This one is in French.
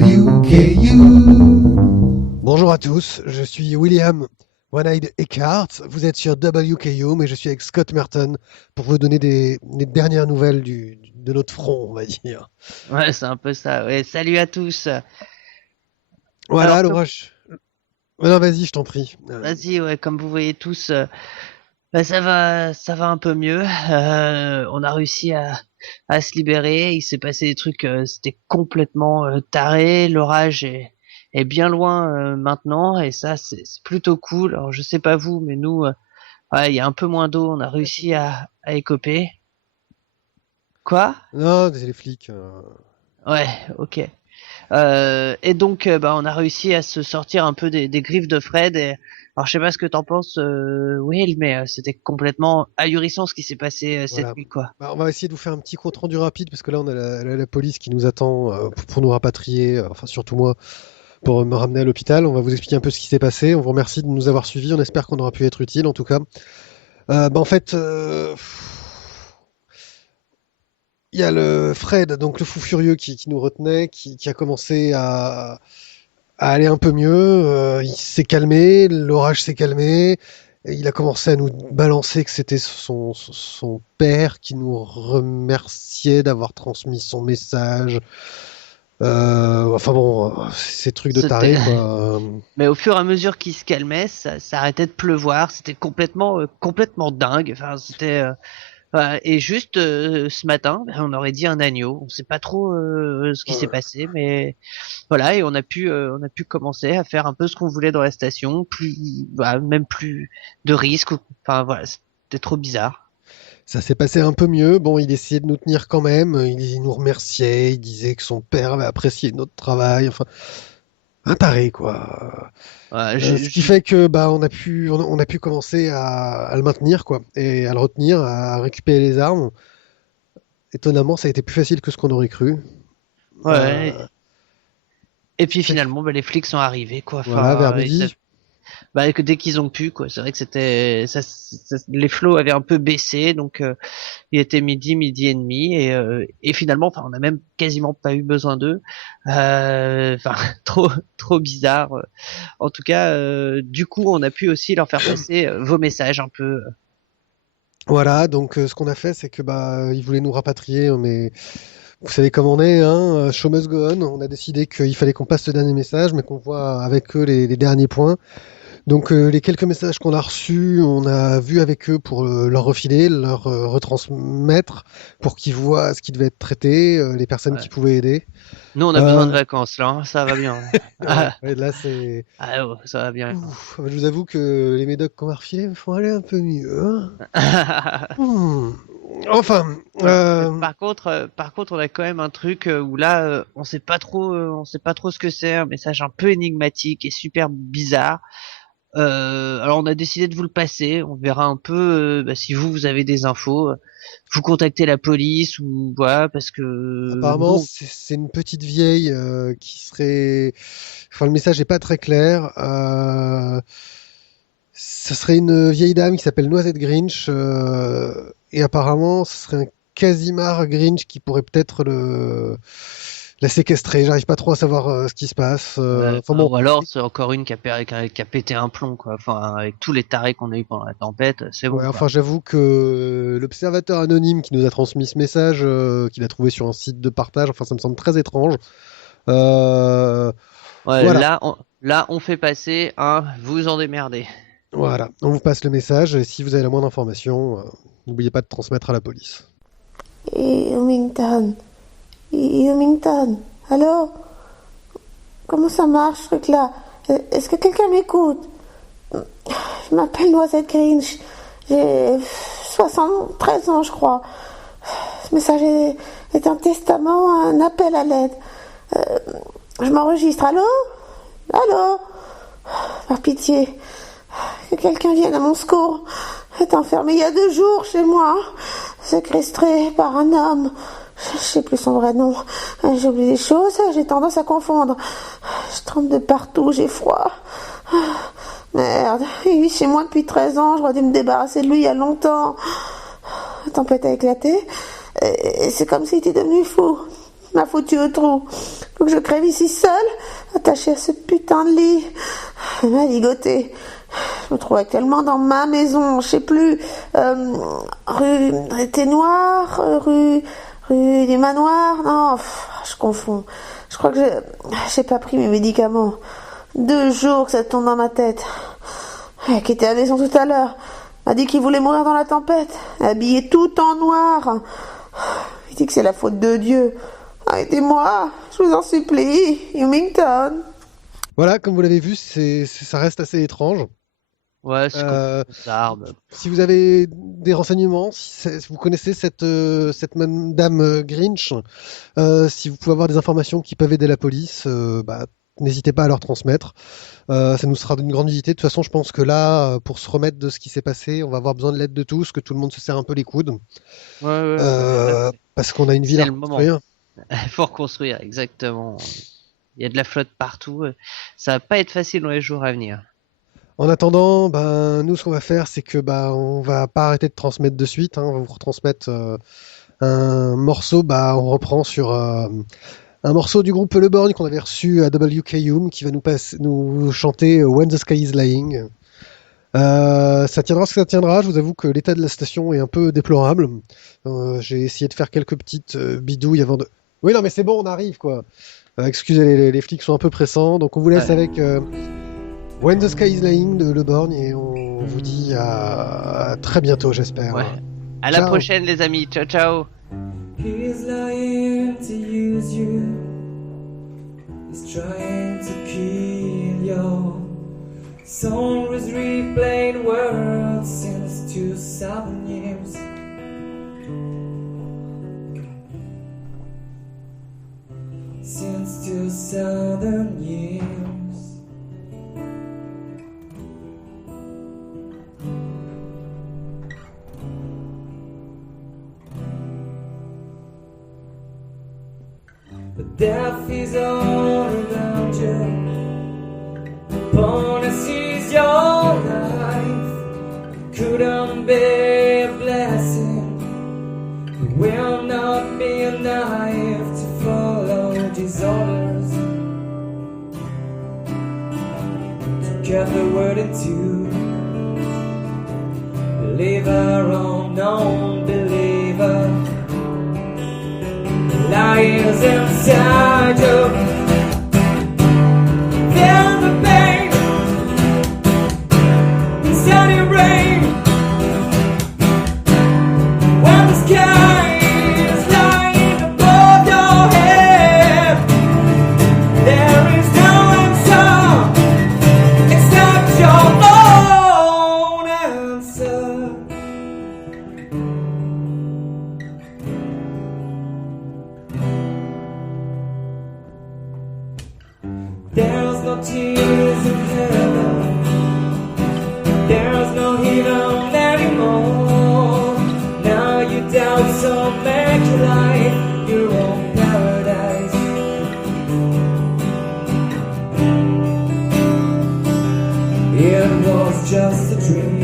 WKU. Bonjour à tous, je suis William One-Eyed Eckhart. Vous êtes sur WKU, mais je suis avec Scott Merton pour vous donner les dernières nouvelles de notre front, on va dire. Ouais, c'est un peu ça. Ouais, salut à tous. Voilà, Alors, comme, l'orage. Non, vas-y, je t'en prie. vas-y, ouais, comme vous voyez tous, bah, ça va un peu mieux. On a réussi à se libérer. Il s'est passé des trucs, c'était complètement taré. L'orage est bien loin maintenant, et ça, c'est plutôt cool. Alors, je sais pas vous, mais nous, ouais, il y a un peu moins d'eau. On a réussi à écoper. Quoi? Non, c'est les flics. Ouais, ok. Et donc, bah, on a réussi à se sortir un peu des griffes de Fred. Alors, je sais pas ce que t'en penses, Will, mais c'était complètement ahurissant ce qui s'est passé cette Voilà. nuit, quoi. Bah, on va essayer de vous faire un petit compte rendu rapide parce que là, on a la police qui nous attend pour nous rapatrier, enfin surtout moi, pour me ramener à l'hôpital. On va vous expliquer un peu ce qui s'est passé. On vous remercie de nous avoir suivis. On espère qu'on aura pu être utile en tout cas. Bah, en fait, il y a le Fred, donc le fou furieux qui nous retenait, qui a commencé à aller un peu mieux. Il s'est calmé, l'orage s'est calmé. Et il a commencé à nous balancer que c'était son père qui nous remerciait d'avoir transmis son message. Enfin bon, ces trucs de C'était, taré, quoi. mais au fur et à mesure qu'il se calmait, ça arrêtait de pleuvoir. C'était complètement dingue. Enfin, c'était, ouais, et juste ce matin, ben, on aurait dit un agneau. On sait pas trop ce qui s'est Euh, passé, mais voilà, et on a pu commencer à faire un peu ce qu'on voulait dans la station, plus, voilà, même plus de risques. Enfin voilà, c'était trop bizarre. Ça s'est passé un peu mieux. Bon, il essayait de nous tenir quand même. Il nous remerciait. Il disait que son père avait apprécié notre travail. Enfin, un taré, quoi. Ouais, Ce qui fait que bah on a pu commencer à le maintenir quoi et à le retenir, à récupérer les armes. Étonnamment, ça a été plus facile que ce qu'on aurait cru. ouais. Euh, Et ce qui puis fait que finalement, bah, les flics sont arrivés, quoi. voilà, vers Enfin, midi. bah, que dès qu'ils ont pu, quoi. C'est vrai que c'était, les flots avaient un peu baissé, donc il était midi et demi, et finalement, enfin, on a même quasiment pas eu besoin d'eux. Enfin, trop bizarre. En tout cas, du coup, on a pu aussi leur faire passer vos messages un peu. Voilà, donc ce qu'on a fait, c'est que bah ils voulaient nous rapatrier, mais vous savez comment on est, hein, show must go on. On a décidé qu'il fallait qu'on passe ce dernier message, mais qu'on voit avec eux les derniers points. Donc les quelques messages qu'on a reçus, on a vu avec eux pour leur refiler, leur retransmettre, pour qu'ils voient ce qui devait être traité, les personnes qui Ouais. pouvaient aider. Nous, on a besoin de Euh, vacances là, hein, ça va bien. ouais, Ah, ouais, là c'est... ah, oh, ça va bien. Ouf, je vous avoue que les médocs qu'on m'a refilés me font aller un peu mieux, hein. Hmm. Enfin, Voilà. Mais par contre, on a quand même un truc où là, on sait pas trop ce que c'est, un message un peu énigmatique et super bizarre. Alors on a décidé de vous le passer. On verra un peu bah, si vous avez des infos. Vous contactez la police ou voilà parce que apparemment nous, c'est une petite vieille qui serait... Enfin, le message n'est pas très clair. Ce serait une vieille dame qui s'appelle Noisette Grinch, et apparemment, ce serait un Casimir Grinch qui pourrait peut-être la séquestrer. J'arrive pas trop à savoir ce qui se passe. Enfin enfin, bon, ou alors c'est encore une qui a pété un plomb quoi. Enfin avec tous les tarés qu'on a eu pendant la tempête, c'est bon ouais, quoi. enfin j'avoue que l'observateur anonyme qui nous a transmis ce message, qu'il a trouvé sur un site de partage, enfin ça me semble très étrange. Euh, Ouais, voilà, là on fait passer un vous en démerdez. voilà. On vous passe le message et si vous avez la moindre information, n'oubliez pas de transmettre à la police. Wilmington, Wilmington, allô? Comment ça marche, ce truc-là? Est-ce que quelqu'un m'écoute? Je m'appelle Noisette Grinch. J'ai 73 ans, je crois. Ce message est un testament, un appel à l'aide. Je m'enregistre. Allô? Allô? Par pitié, que quelqu'un vienne à mon secours. Est enfermé il y a 2 jours chez moi, séquestré par un homme. Je sais plus son vrai nom. J'ai oublié des choses, j'ai tendance à confondre. Je tremble de partout, j'ai froid. Merde, il vit chez moi depuis 13 ans, j'aurais dû me débarrasser de lui il y a longtemps. La tempête a éclaté, et c'est comme s'il était devenu fou. M'a foutu au trou. Faut que je crève ici seule, attachée à ce putain de lit. Elle m'a ligoté. Je me trouve actuellement dans ma maison, je sais plus, rue Thé Noir, rue du Manoir, non, je confonds. Je crois que j'ai pas pris mes médicaments. 2 jours que ça tourne dans ma tête. Elle qui était à la maison tout à l'heure m'a dit qu'il voulait mourir dans la tempête, habillé tout en noir. Il dit que c'est la faute de Dieu. Aidez-moi, je vous en supplie, Humington. Voilà, comme vous l'avez vu, ça reste assez étrange. Ouais, c'est Euh, complètement bizarre. Si vous avez des renseignements, si vous connaissez cette Madame Grinch, si vous pouvez avoir des informations qui peuvent aider la police, n'hésitez pas à leur transmettre. Ça nous sera d'une grande utilité. De toute façon, je pense que là, pour se remettre de ce qui s'est passé, on va avoir besoin de l'aide de tous, que tout le monde se serre un peu les coudes, Ouais, tout à fait. parce qu'on a une ville C'est à le moment. reconstruire. Il faut reconstruire, exactement. Il y a de la flotte partout. Ça va pas être facile dans les jours à venir. En attendant, nous, ce qu'on va faire, c'est que on va pas arrêter de transmettre de suite, hein. On va vous retransmettre un morceau. On reprend sur un morceau du groupe Le Borgne qu'on avait reçu à WKUM qui va nous chanter When the Sky is Lying. Ça tiendra ce que ça tiendra. Je vous avoue que l'état de la station est un peu déplorable. J'ai essayé de faire quelques petites bidouilles avant de. Oui, non, mais c'est bon, on arrive quoi. Excusez, les flics sont un peu pressants, donc on vous laisse Ouais. avec When the Sky is Lying de Le Borgne et on vous dit à très bientôt, j'espère. Ouais. À la Ciao. prochaine, les amis. Ciao, ciao. He's lying to use you. He's trying to kill you. Song was replayed words since 2000 years. Since 2000 years. But death is all around you. Bonus is your life. Couldn't be a blessing. It will not be a knife to follow these orders. To get the word into believer or non-believer. Lies inside you. Feel the pain inside your brain. When the sky is lying above your head, there is no answer except your own answer. There's no tears in heaven. There's no heaven anymore. Now you doubt, so make your life your own paradise. It was just a dream.